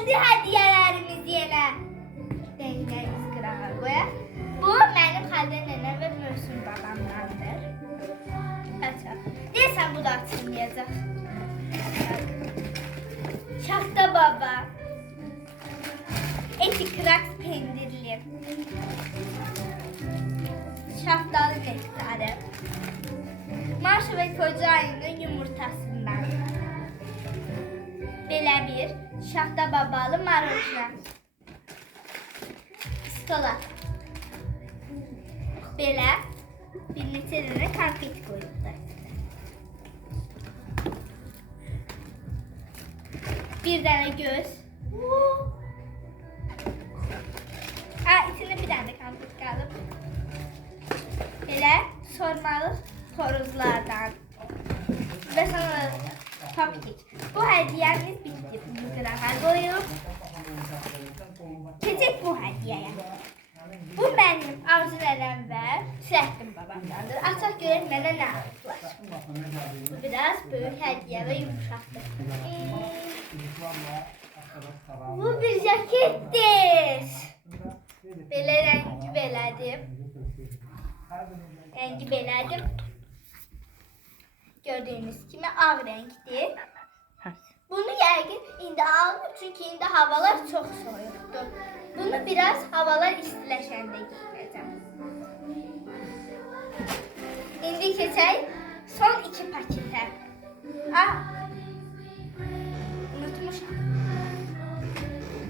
Geldi hediyelerimiz yenə. Dəynəyimiz qırağa qoyaq. Bu mənim Xəldə nənəm və Möhsün babamdandır. Açaq. Deyəsən bu da açılmayacaq. Şaxta baba. Eti kraks pendirli. Şaftalı nektarı. Marş ve koca yumurtasından. Belə bir şaxta babalı marojna. Stola. Belə bir neçə dənə konfet qoyublar. Bir dənə göz. Ha, içində bir dənə də konfet qalıb. Belə sormalıq xoruzlardan. Və sonra papkik. Bu hədiyəmiz bitdi. Bu qırağa qoyub. Keçək bu hədiyəyə. Bu mənim Arzu nənəm və Sürəttin babamdandır. Açaq görək mənə nə aldılar. Biraz böyük hədiyyə və yumuşaqdır. Bu bir jaketdir. Belə rəngi belədir. Rəngi belədir. Gördüyünüz kimi ağ rəngdir. Bunu yəqin indi aldım çünki indi havalar çox soyuqdur. Bunu biraz havalar istiləşəndə geyinəcəm. İndi keçək son iki paketə. Ah, unutmuşam.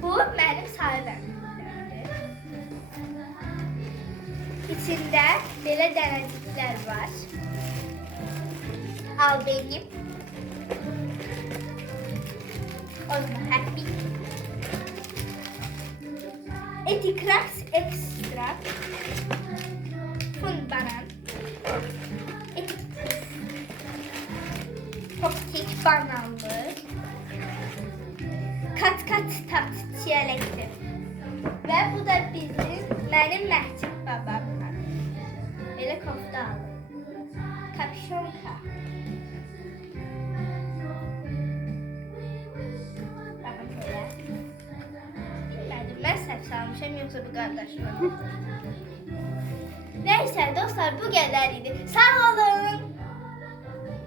Bu mənim rəngimdəndir. İçində belə dənəciklər var. Al benim. O zaman happy. Etikrax extra. Fun banan. Popkek bananlı. Kat kat tat çiyələkdir. Və bu da bizim mənim Məhcid babamdan. Belə kofta aldım. Kapşonka. Səhv salmışam yoksa bu qardaşım. Neyse dostlar bu qədər idi. Sağ olun.